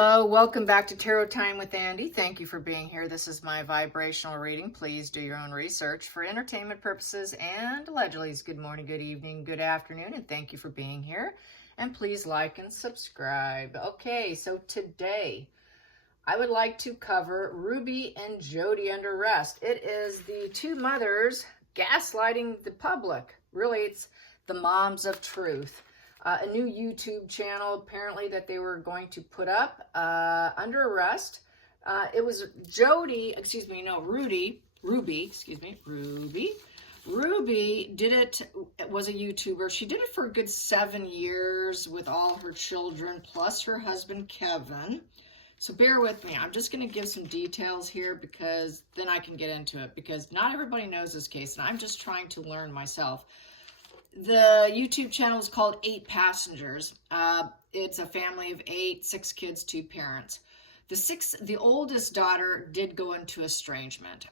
Hello, welcome back to Tarot Time with Andy. Thank you for being here. This is my vibrational reading. Please do your own research for entertainment purposes and allegedly good morning, good evening, good afternoon, and thank you for being here. And please like and subscribe. Okay, so today I would like to cover Ruby and Jodi under arrest. It is the two mothers gaslighting the public. Really, it's the moms of truth. A new YouTube channel apparently that they were going to put up under arrest. It was Ruby did it, was a YouTuber. She did it for a good 7 years with all her children plus her husband Kevin. So bear with me. I'm just going to give some details here because then I can get into it, because not everybody knows this case and I'm just trying to learn myself. The YouTube channel is called 8 Passengers. It's a family of 8, 6 kids, 2 parents. The oldest daughter did go into estrangement.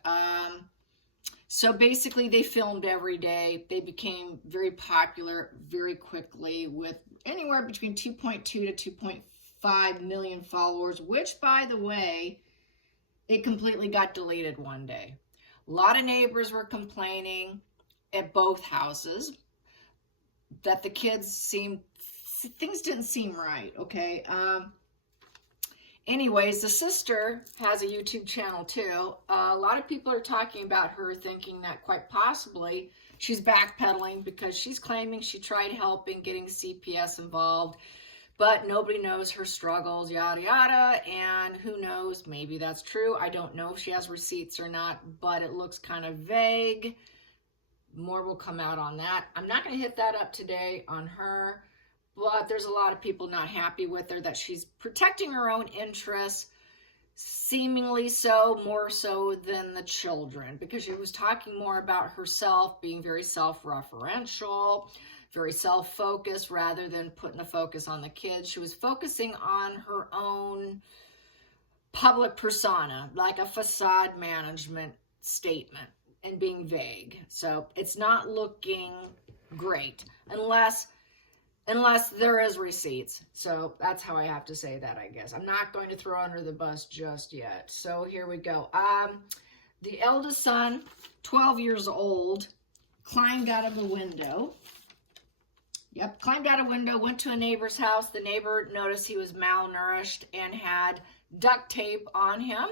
So basically they filmed every day. They became very popular very quickly with anywhere between 2.2 to 2.5 million followers, which, by the way, it completely got deleted one day. A lot of neighbors were complaining at both houses that the kids things didn't seem right, okay? Anyways, the sister has a YouTube channel too. A lot of people are talking about her, thinking that quite possibly she's backpedaling because she's claiming she tried helping, getting CPS involved, but nobody knows her struggles, yada, yada, and who knows, maybe that's true. I don't know if she has receipts or not, but it looks kind of vague. More will come out on that. I'm not going to hit that up today on her, but there's a lot of people not happy with her, that she's protecting her own interests, seemingly so, more so than the children, because she was talking more about herself, being very self-referential, very self-focused, rather than putting the focus on the kids. She was focusing on her own public persona, like a facade management statement, and being vague. So it's not looking great unless there is receipts. So that's how I have to say that, I guess. I'm not going to throw under the bus just yet. So here we go. The eldest son, 12 years old, climbed out of a window. Yep, climbed out a window, went to a neighbor's house. The neighbor noticed he was malnourished and had duct tape on him.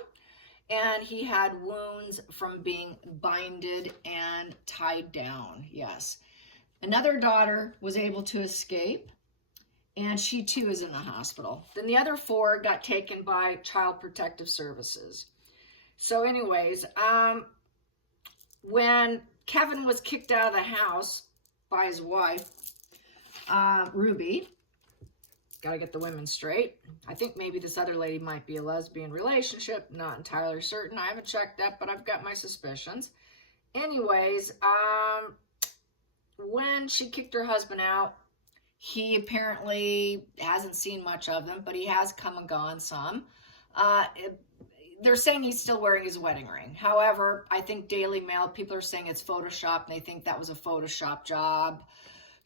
And he had wounds from being binded and tied down. Yes. Another daughter was able to escape, and she too is in the hospital. Then the other 4 got taken by Child Protective Services. So anyways, when Kevin was kicked out of the house by his wife, Ruby, gotta get the women straight. I think maybe this other lady might be a lesbian relationship. Not entirely certain. I haven't checked that, but I've got my suspicions. Anyways, when she kicked her husband out, he apparently hasn't seen much of them, but he has come and gone some. They're saying he's still wearing his wedding ring. However, I think Daily Mail, people are saying it's Photoshop, and they think that was a Photoshop job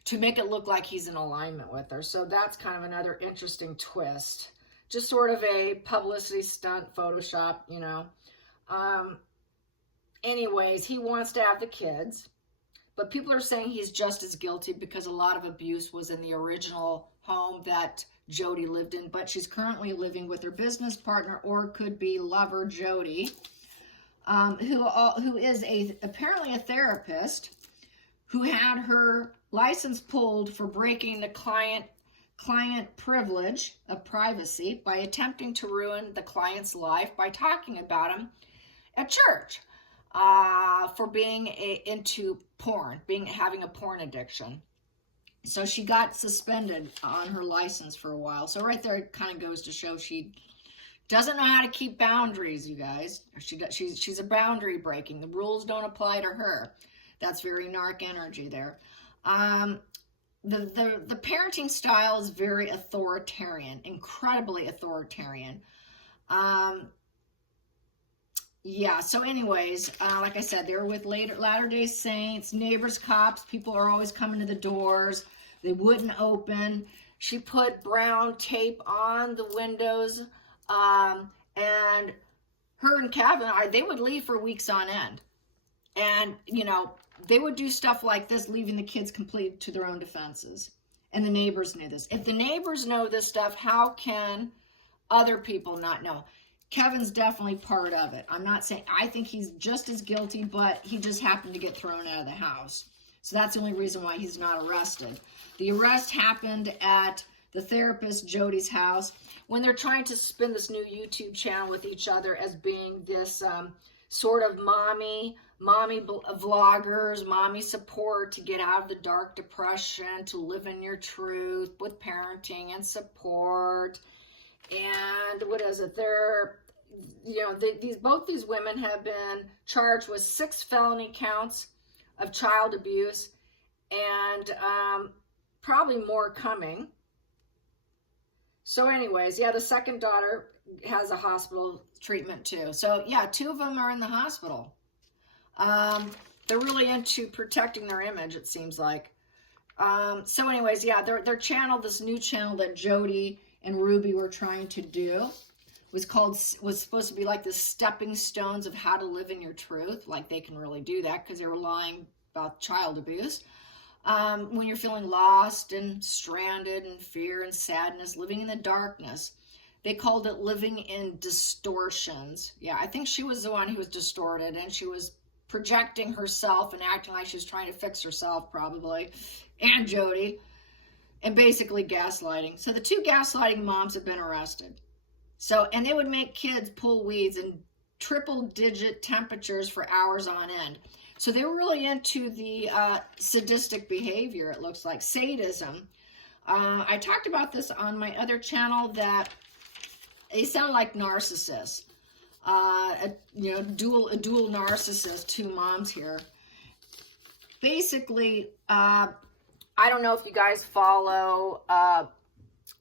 to make it look like he's in alignment with her. So that's kind of another interesting twist. Just sort of a publicity stunt, Photoshop, you know. Anyways, he wants to have the kids, but people are saying he's just as guilty because a lot of abuse was in the original home that Jodi lived in, but she's currently living with her business partner, or could be lover, Jodi, who is apparently a therapist, who had her license pulled for breaking the client privilege of privacy by attempting to ruin the client's life by talking about him at church, for being into porn, having a porn addiction. So she got suspended on her license for a while. So right there, it kind of goes to show she doesn't know how to keep boundaries, you guys. She's a boundary breaking. The rules don't apply to her. That's very narc energy there. The parenting style is very authoritarian, incredibly authoritarian. Yeah, so anyways, like I said, they were with Latter-day Saints, neighbors, cops. People are always coming to the doors. They wouldn't open. She put brown tape on the windows, and her and Kevin, they would leave for weeks on end. And, you know, they would do stuff like this, leaving the kids complete to their own defenses. And the neighbors knew this. If the neighbors know this stuff, how can other people not know? Kevin's definitely part of it. I'm not saying, I think he's just as guilty, but he just happened to get thrown out of the house. So that's the only reason why he's not arrested. The arrest happened at the therapist Jodi's house when they're trying to spin this new YouTube channel with each other as being this sort of mommy vloggers, mommy support to get out of the dark depression, to live in your truth with parenting and support. And what is it? They're, you know, both these women have been charged with 6 felony counts of child abuse, and probably more coming. So anyways, yeah, the second daughter has a hospital treatment too. So yeah, 2 of them are in the hospital. They're really into protecting their image, it seems like. So anyways, yeah, their channel, this new channel that Jodi and Ruby were trying to do, was supposed to be like the stepping stones of how to live in your truth. Like they can really do that because they were lying about child abuse. When you're feeling lost and stranded and fear and sadness, living in the darkness. They called it living in distortions. Yeah, I think she was the one who was distorted, and she was projecting herself and acting like she was trying to fix herself, probably, and Jodi, and basically gaslighting. So the 2 gaslighting moms have been arrested. So, and they would make kids pull weeds in triple-digit temperatures for hours on end. So they were really into the sadistic behavior, it looks like, sadism. I talked about this on my other channel, that they sound like narcissists. You know, a dual narcissist, 2 moms here. Basically, I don't know if you guys follow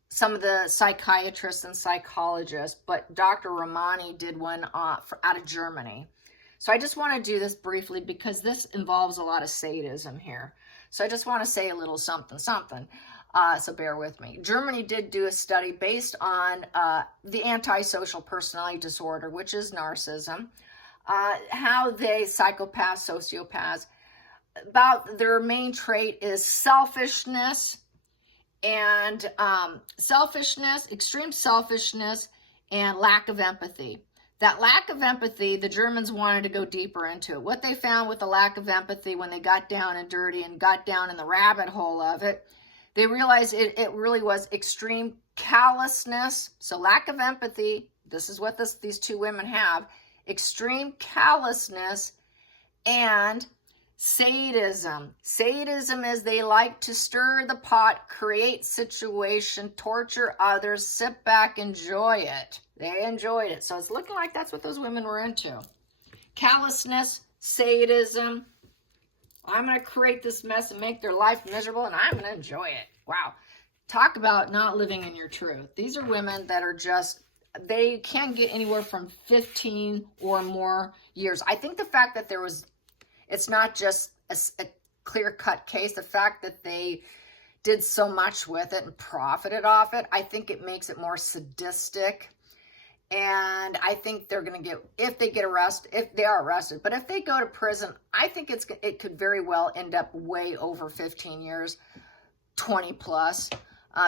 some of the psychiatrists and psychologists, but Dr. Ramani did one out of Germany. So I just want to do this briefly because this involves a lot of sadism here. So I just want to say a little something. So bear with me. Germany did do a study based on the antisocial personality disorder, which is narcissism, how they, psychopaths, sociopaths, about their main trait is selfishness, and extreme selfishness, and lack of empathy. That lack of empathy, the Germans wanted to go deeper into it. What they found with the lack of empathy when they got down and dirty and got down in the rabbit hole of it, they realized it really was extreme callousness. So lack of empathy, this is what these 2 women have, extreme callousness, and sadism. Sadism is they like to stir the pot, create situation, torture others, sit back, enjoy it. They enjoyed it. So it's looking like that's what those women were into. Callousness, sadism. I'm going to create this mess and make their life miserable, and I'm going to enjoy it. Wow. Talk about not living in your truth. These are women that are just, they can get anywhere from 15 or more years. I think the fact that it's not just a clear-cut case, the fact that they did so much with it and profited off it, I think it makes it more sadistic. And I think they're going to get, if they get arrested, if they are arrested, but if they go to prison, I think it could very well end up way over 15 years, 20 plus,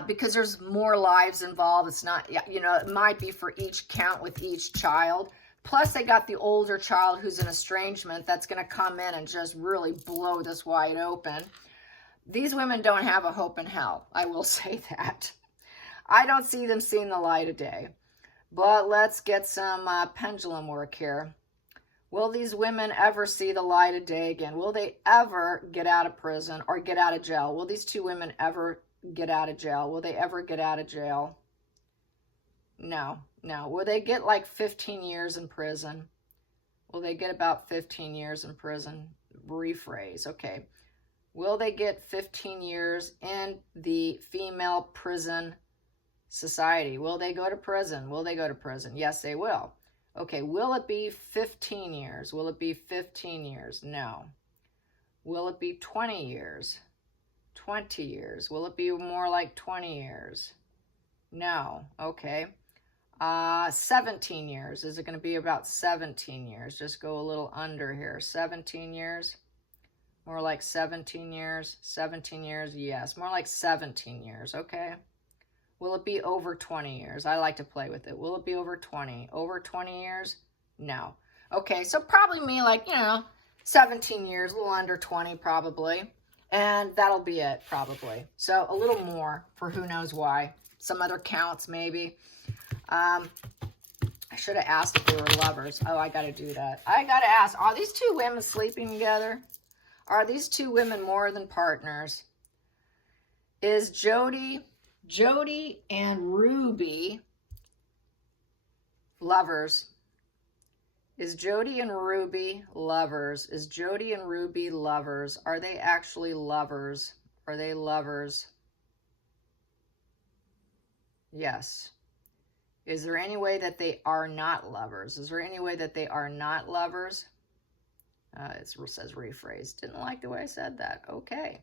because there's more lives involved. It's not, you know, it might be for each count with each child. Plus they got the older child who's an estrangement that's going to come in and just really blow this wide open. These women don't have a hope in hell. I will say that. I don't see them seeing the light of day. But let's get some pendulum work here. Will these women ever see the light of day again? Will they ever get out of prison or get out of jail? Will these 2 women ever get out of jail? Will they ever get out of jail? No. Will they get like 15 years in prison? Will they get about 15 years in prison? Rephrase. Okay. Will they get 15 years in the female prison society? Will they go to prison? Will they go to prison? Yes, they will. Okay, will it be 15 years? Will it be 15 years? No. Will it be 20 years? 20 years. Will it be more like 20 years? No. Okay. 17 years. Is it going to be about 17 years? Just go a little under here. 17 years. More like 17 years. 17 years. Yes. More like 17 years. Okay. Will it be over 20 years? I like to play with it. Will it be over 20? Over 20 years? No. Okay. So probably me like, 17 years, a little under 20 probably. And that'll be it probably. So a little more for who knows why. Some other counts maybe. I should have asked if they were lovers. Oh, I got to do that. I got to ask, are these two women sleeping together? Are these two women more than partners? Is Jodi and Ruby lovers? Is Jodi and Ruby lovers? Is Jodi and Ruby lovers? Are they actually lovers? Are they lovers? Yes. Is there any way that they are not lovers? Is there any way that they are not lovers? It says rephrase. Didn't like the way I said that. Okay.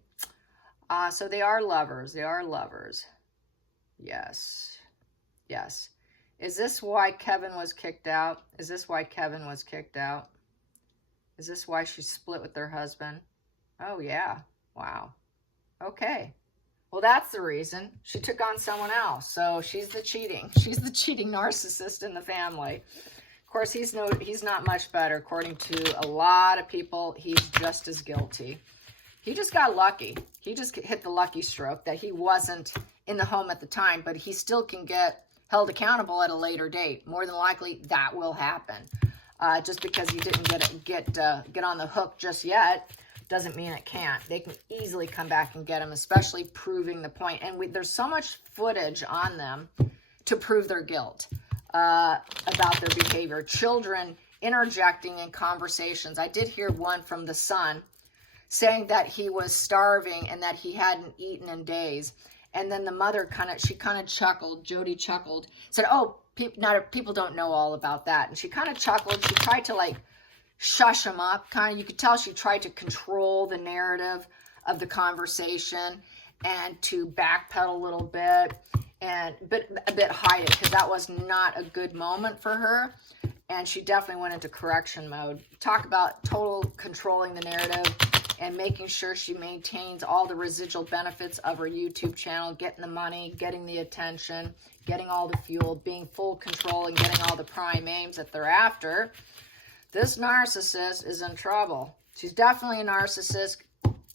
So they are lovers. They are lovers. Yes. Yes. Is this why Kevin was kicked out? Is this why Kevin was kicked out? Is this why she split with her husband? Oh, yeah. Wow. Okay. Well, that's the reason. She took on someone else. So she's the cheating narcissist in the family. Of course, he's not much better. According to a lot of people, he's just as guilty. He just got lucky. He just hit the lucky stroke that he wasn't in the home at the time, but he still can get held accountable at a later date. More than likely, that will happen. Just because you didn't get on the hook just yet doesn't mean it can't. They can easily come back and get him, especially proving the point. And there's so much footage on them to prove their guilt about their behavior. Children interjecting in conversations. I did hear one from the son saying that he was starving and that he hadn't eaten in days. And then the mother kind of chuckled. Jodi chuckled, said, "Oh, people don't know all about that." And she kind of chuckled. She tried to shush him up. You could tell she tried to control the narrative of the conversation and to backpedal a little bit but a bit hide it, because that was not a good moment for her. And she definitely went into correction mode. Talk about total controlling the narrative and making sure she maintains all the residual benefits of her YouTube channel, getting the money, getting the attention, getting all the fuel, being full control, and getting all the prime aims that they're after. This narcissist is in trouble. She's definitely a narcissist,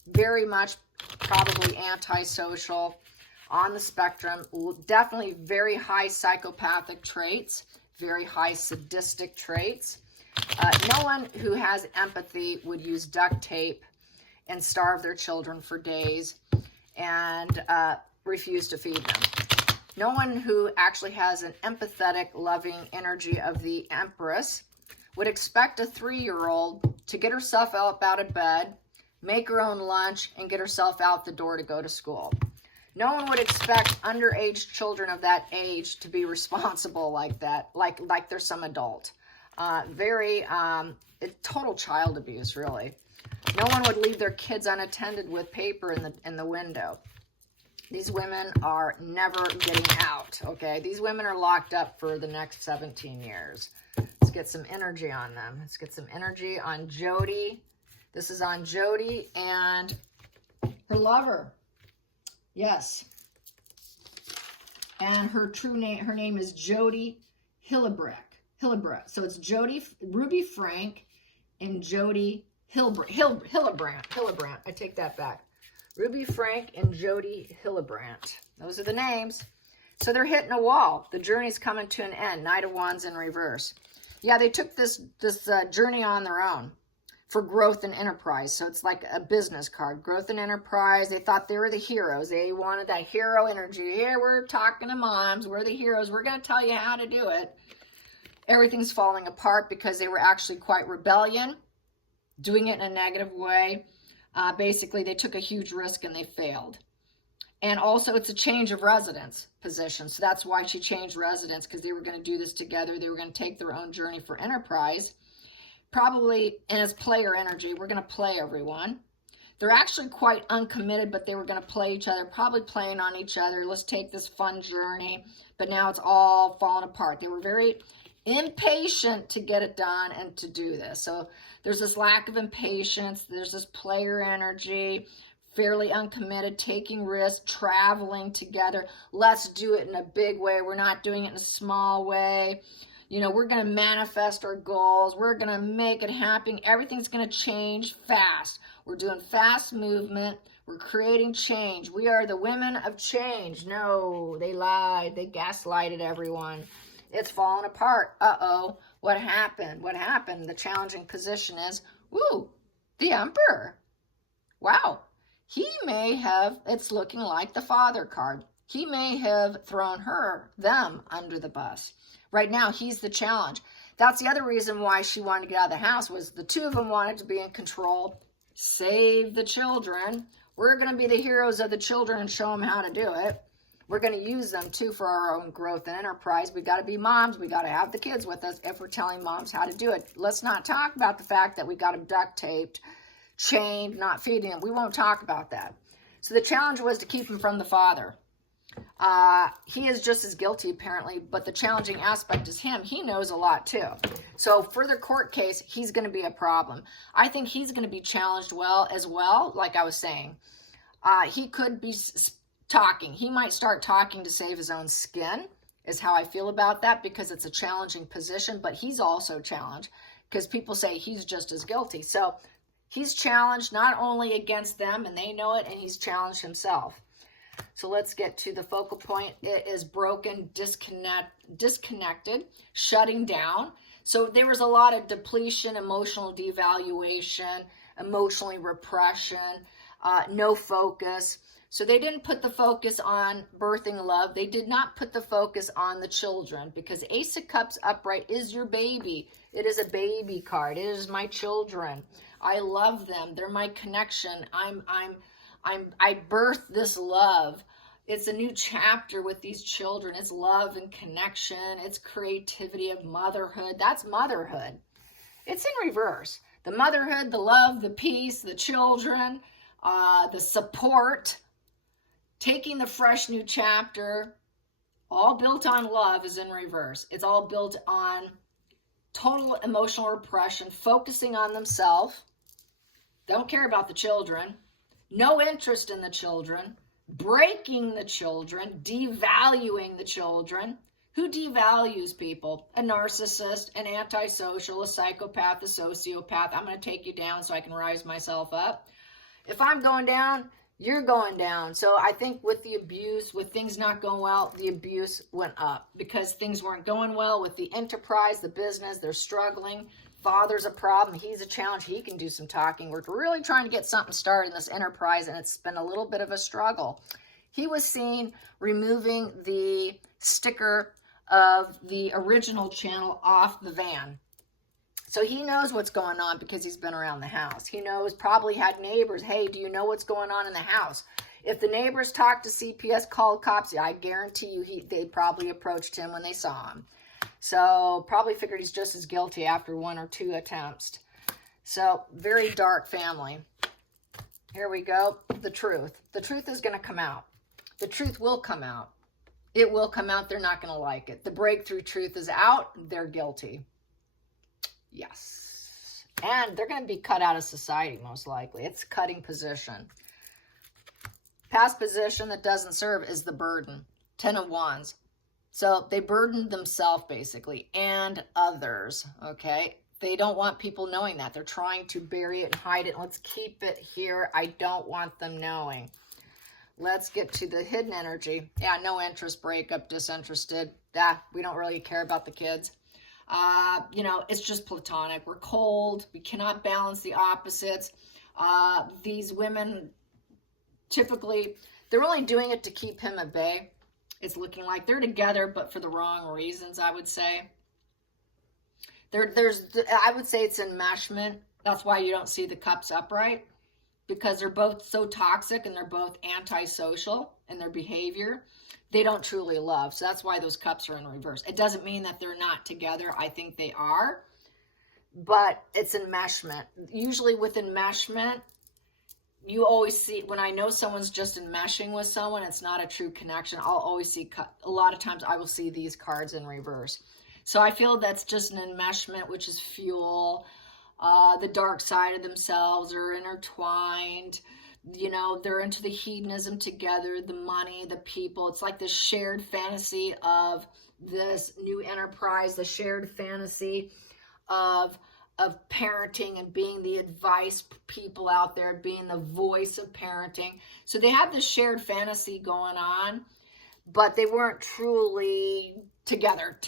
very much probably antisocial, on the spectrum, definitely very high psychopathic traits, very high sadistic traits. No one who has empathy would use duct tape and starve their children for days and refuse to feed them. No one who actually has an empathetic, loving energy of the Empress would expect a 3-year-old to get herself up out of bed, make her own lunch, and get herself out the door to go to school. No one would expect underage children of that age to be responsible like that, like they're some adult. Total child abuse, really. No one would leave their kids unattended with paper in the window. These women are never getting out, okay? These women are locked up for the next 17 years. Let's get some energy on them. Let's get some energy on Jodi. This is on Jodi and her lover. Yes. And her name is Jodi Hildebrandt. So it's Ruby Frank and Jodi Hildebrandt. I take that back. Ruby Frank and Jodi Hildebrandt. Those are the names. So they're hitting a wall. The journey's coming to an end. Knight of Wands in reverse. Yeah, they took this journey on their own for growth and enterprise. So it's like a business card. Growth and enterprise. They thought they were the heroes. They wanted that hero energy. Here, we're talking to moms. We're the heroes. We're going to tell you how to do it. Everything's falling apart because they were actually quite rebellion, doing it in a negative way. Basically, they took a huge risk and they failed. And also, it's a change of residence position. So that's why she changed residence, because they were going to do this together. They were going to take their own journey for enterprise. Probably, and as player energy, we're going to play everyone. They're actually quite uncommitted, but they were going to play each other, probably playing on each other. Let's take this fun journey. But now it's all falling apart. They were very impatient to get it done and to do this. So there's this lack of impatience. There's this player energy, fairly uncommitted, taking risks, traveling together. Let's do it in a big way. We're not doing it in a small way. You know, we're going to manifest our goals. We're going to make it happen. Everything's going to change fast. We're doing fast movement. We're creating change. We are the women of change. No, they lied. They gaslighted everyone. It's falling apart. Uh-oh. What happened? What happened? The challenging position is, woo, the Emperor. Wow. He may have, it's looking like the Father card. He may have thrown them under the bus. Right now, he's the challenge. That's the other reason why she wanted to get out of the house, was the two of them wanted to be in control, save the children. We're going to be the heroes of the children and show them how to do it. We're going to use them, too, for our own growth and enterprise. We got to be moms. We got to have the kids with us if we're telling moms how to do it. Let's not talk about the fact that we got them duct taped, chained, not feeding them. We won't talk about that. So the challenge was to keep him from the father. He is just as guilty, apparently, but the challenging aspect is him. He knows a lot, too. So for the court case, he's going to be a problem. I think he's going to be challenged as well, like I was saying. He could be talking. He might start talking to save his own skin, is how I feel about that, because it's a challenging position, but he's also challenged because people say he's just as guilty. So he's challenged not only against them, and they know it, and he's challenged himself. So let's get to the focal point. It is broken, disconnected, shutting down. So there was a lot of depletion, emotional devaluation, emotionally repression, no focus. So they didn't put the focus on birthing love. They did not put the focus on the children, because Ace of Cups upright is your baby. It is a baby card. It is my children. I love them. They're my connection. I birthed this love. It's a new chapter with these children. It's love and connection. It's creativity of motherhood. That's motherhood. It's in reverse. The motherhood, the love, the peace, the children, the support, taking the fresh new chapter, all built on love, is in reverse. It's all built on total emotional repression, focusing on themselves, don't care about the children, no interest in the children, breaking the children, devaluing the children. Who devalues people? A narcissist, an antisocial, a psychopath, a sociopath. I'm going to take you down so I can rise myself up. If I'm going down, you're going down. So I think with the abuse, with things not going well, the abuse went up because things weren't going well with the enterprise, the business. They're struggling. Father's a problem. He's a challenge. He can do some talking. We're really trying to get something started in this enterprise, and it's been a little bit of a struggle. He was seen removing the sticker of the original channel off the van. So he knows what's going on because he's been around the house. He knows, probably had neighbors. Hey, do you know what's going on in the house? If the neighbors talked to CPS, called cops, I guarantee you they probably approached him when they saw him. So probably figured he's just as guilty after 1 or 2 attempts. So very dark family. Here we go. The truth. The truth is going to come out. The truth will come out. It will come out. They're not going to like it. The breakthrough truth is out. They're guilty. Yes. And they're going to be cut out of society, most likely. It's cutting position. Past position that doesn't serve is the burden. 10 of Wands. So they burdened themselves, basically, and others, okay? They don't want people knowing that. They're trying to bury it and hide it. Let's keep it here. I don't want them knowing. Let's get to the hidden energy. Yeah, no interest, breakup, disinterested. We don't really care about the kids. It's just platonic. We're cold. We cannot balance the opposites. These women, typically, they're only doing it to keep him at bay. It's looking like they're together, but for the wrong reasons, I would say. I would say it's enmeshment. That's why you don't see the cups upright, because they're both so toxic and they're both antisocial in their behavior. They don't truly love. So that's why those cups are in reverse. It doesn't mean that they're not together. I think they are, but it's enmeshment. Usually with enmeshment, you always see, when I know someone's just enmeshing with someone, it's not a true connection. I'll always see, a lot of times I will see these cards in reverse. So I feel that's just an enmeshment, which is fuel. The dark side of themselves are intertwined. You know, they're into the hedonism together, the money, the people. It's like this shared fantasy of this new enterprise, the shared fantasy of parenting and being the advice people out there, being the voice of parenting. So they had this shared fantasy going on, but they weren't truly together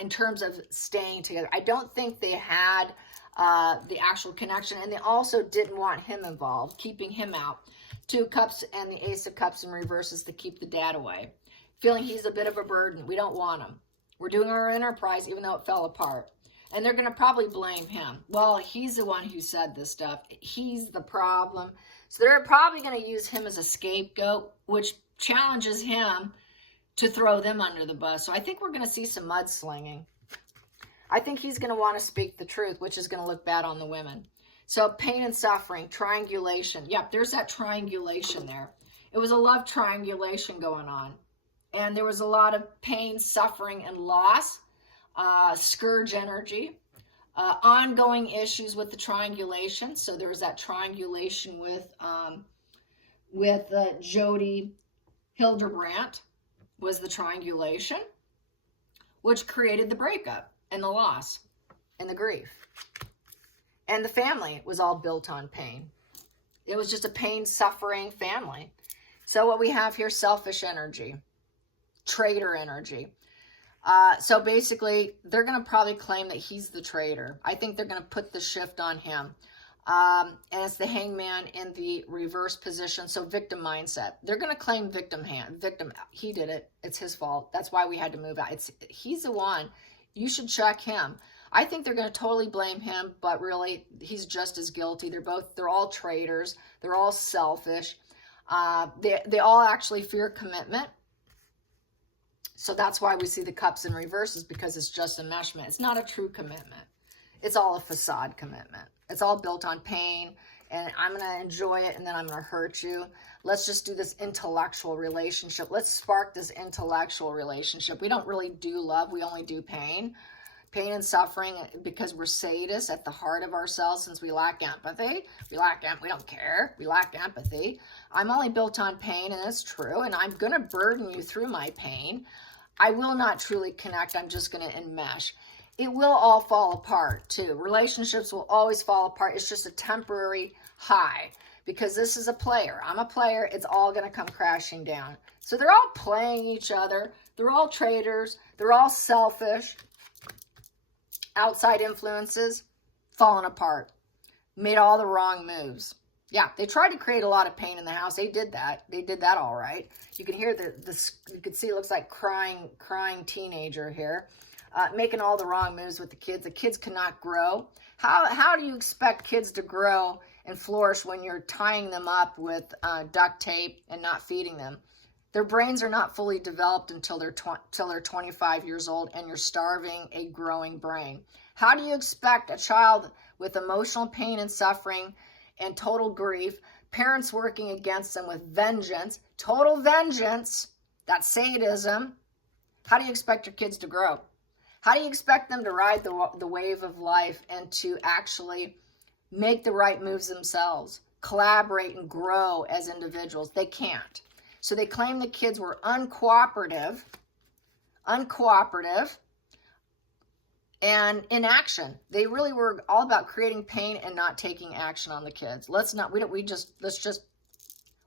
in terms of staying together. I don't think they had the actual connection, and they also didn't want him involved, keeping him out. 2 cups and the Ace of Cups in reverse is to keep the dad away. Feeling he's a bit of a burden. We don't want him. We're doing our enterprise even though it fell apart. And they're going to probably blame him. Well, he's the one who said this stuff. He's the problem. So they're probably going to use him as a scapegoat, which challenges him to throw them under the bus. So I think we're going to see some mudslinging. I think he's going to want to speak the truth, which is going to look bad on the women. So pain and suffering, triangulation. Yep, there's that triangulation there. It was a love triangulation going on. And there was a lot of pain, suffering, and loss. Scourge energy, ongoing issues with the triangulation. So there was that triangulation with Jodi Hildebrandt was the triangulation, which created the breakup and the loss and the grief. And the family was all built on pain. It was just a pain, suffering family. So what we have here, selfish energy, traitor energy. So basically, they're going to probably claim that he's the traitor. I think they're going to put the shift on him. And it's the hangman in the reverse position. So victim mindset. They're going to claim victim. He did it. It's his fault. That's why we had to move out. He's the one. You should check him. I think they're going to totally blame him, but really, he's just as guilty. They're all traitors. They're all selfish. They all actually fear commitment. So that's why we see the cups in reverse, is because it's just enmeshment. It's not a true commitment. It's all a facade commitment. It's all built on pain, and I'm going to enjoy it, and then I'm going to hurt you. Let's just do this intellectual relationship. Let's spark this intellectual relationship. We don't really do love. We only do pain. Pain and suffering, because we're sadists at the heart of ourselves, since we lack empathy. We don't care. We lack empathy. I'm only built on pain, and it's true, and I'm going to burden you through my pain. I will not truly connect. I'm just going to enmesh. It will all fall apart, too. Relationships will always fall apart. It's just a temporary high, because this is a player. I'm a player. It's all going to come crashing down. So they're all playing each other. They're all traitors. They're all selfish. Outside influences, falling apart, made all the wrong moves. Yeah, they tried to create a lot of pain in the house. They did that. They did that all right. You can hear you can see it looks like crying teenager here, making all the wrong moves with the kids. The kids cannot grow. How do you expect kids to grow and flourish when you're tying them up with duct tape and not feeding them? Their brains are not fully developed until they're 25 years old, and you're starving a growing brain. How do you expect a child with emotional pain and suffering and total grief, parents working against them with vengeance, total vengeance, that's sadism? How do you expect your kids to grow? How do you expect them to ride the wave of life and to actually make the right moves themselves, collaborate and grow as individuals? They can't. So they claim the kids were uncooperative, and inaction. They really were all about creating pain and not taking action on the kids. Let's just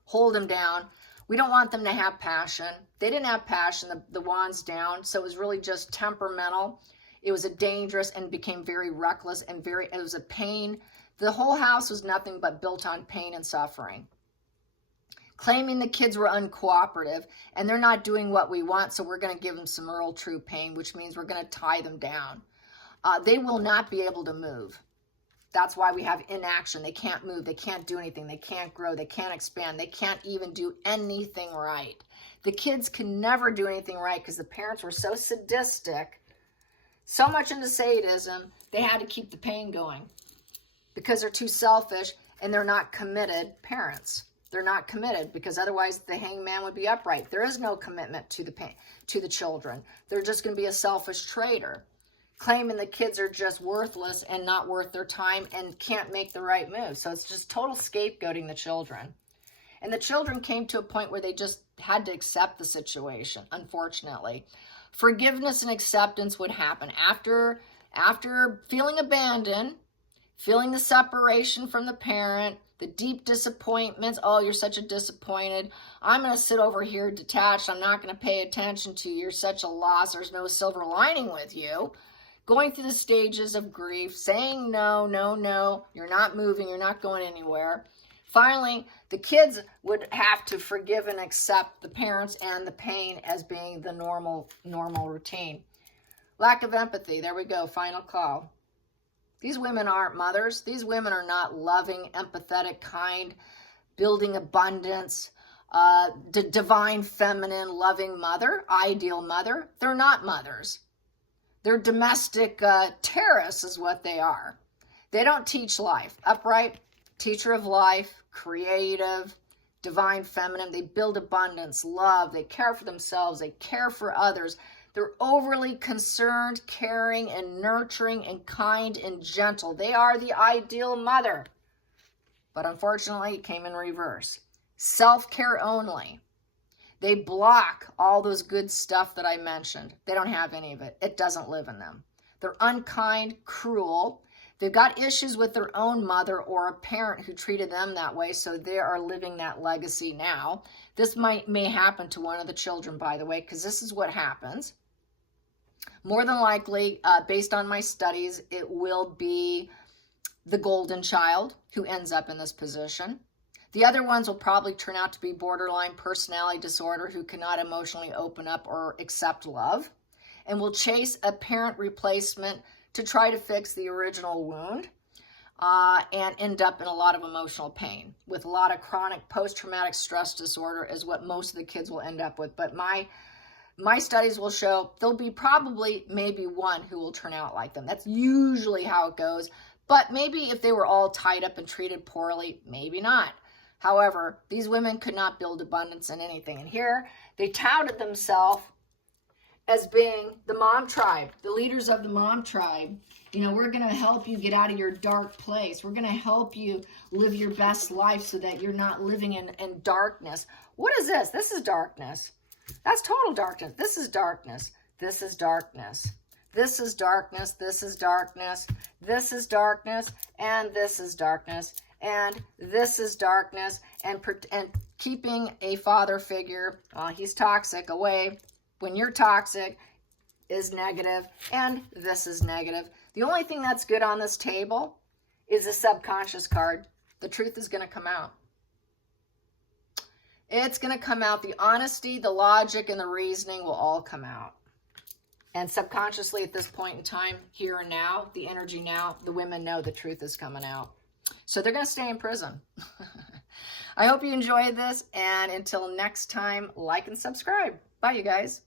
hold them down. We don't want them to have passion. They didn't have passion. The wand's down. So it was really just temperamental. It was a dangerous and became very reckless and it was a pain. The whole house was nothing but built on pain and suffering. Claiming the kids were uncooperative and they're not doing what we want, so we're going to give them some real true pain, which means we're going to tie them down. They will not be able to move. That's why we have inaction. They can't move. They can't do anything. They can't grow. They can't expand. They can't even do anything right. The kids can never do anything right because the parents were so sadistic, so much into sadism, they had to keep the pain going because they're too selfish and they're not committed parents. They're not committed because otherwise the hangman would be upright. There is no commitment to the children. They're just going to be a selfish traitor, claiming the kids are just worthless and not worth their time and can't make the right move. So it's just total scapegoating the children. And the children came to a point where they just had to accept the situation, unfortunately. Forgiveness and acceptance would happen after feeling abandoned, feeling the separation from the parent, the deep disappointments. Oh, you're such a disappointed. I'm going to sit over here detached. I'm not going to pay attention to you. You're such a loss. There's no silver lining with you. Going through the stages of grief, saying no, no, no. You're not moving. You're not going anywhere. Finally, the kids would have to forgive and accept the parents and the pain as being the normal routine. Lack of empathy. There we go. Final call. These women aren't mothers. These women are not loving, empathetic, kind, building abundance, divine, feminine, loving mother, ideal mother. They're not mothers. They're domestic terrorists is what they are. They don't teach life. Upright, teacher of life, creative, divine, feminine. They build abundance, love. They care for themselves. They care for others. They're overly concerned, caring, and nurturing, and kind and gentle. They are the ideal mother. But unfortunately, it came in reverse. Self-care only. They block all those good stuff that I mentioned. They don't have any of it. It doesn't live in them. They're unkind, cruel. They've got issues with their own mother or a parent who treated them that way, so they are living that legacy now. This may happen to one of the children, by the way, because this is what happens. More than likely, based on my studies, it will be the golden child who ends up in this position. The other ones will probably turn out to be borderline personality disorder who cannot emotionally open up or accept love and will chase a parent replacement to try to fix the original wound and end up in a lot of emotional pain with a lot of chronic post-traumatic stress disorder is what most of the kids will end up with. But my studies will show there'll be probably maybe one who will turn out like them. That's usually how it goes. But maybe if they were all tied up and treated poorly, maybe not. However, these women could not build abundance in anything. And here they touted themselves as being the mom tribe, the leaders of the mom tribe. You know, we're going to help you get out of your dark place. We're going to help you live your best life so that you're not living in darkness. What is this? This is darkness. That's total darkness. This is darkness. This is darkness. This is darkness. This is darkness. This is darkness. And this is darkness. And this is darkness. And keeping a father figure, he's toxic, away when you're toxic is negative. And this is negative. The only thing that's good on this table is the subconscious card. The truth is going to come out. It's going to come out. The honesty, the logic, and the reasoning will all come out. And subconsciously at this point in time, here and now, the energy now, the women know the truth is coming out. So they're going to stay in prison. I hope you enjoyed this. And until next time, like and subscribe. Bye, you guys.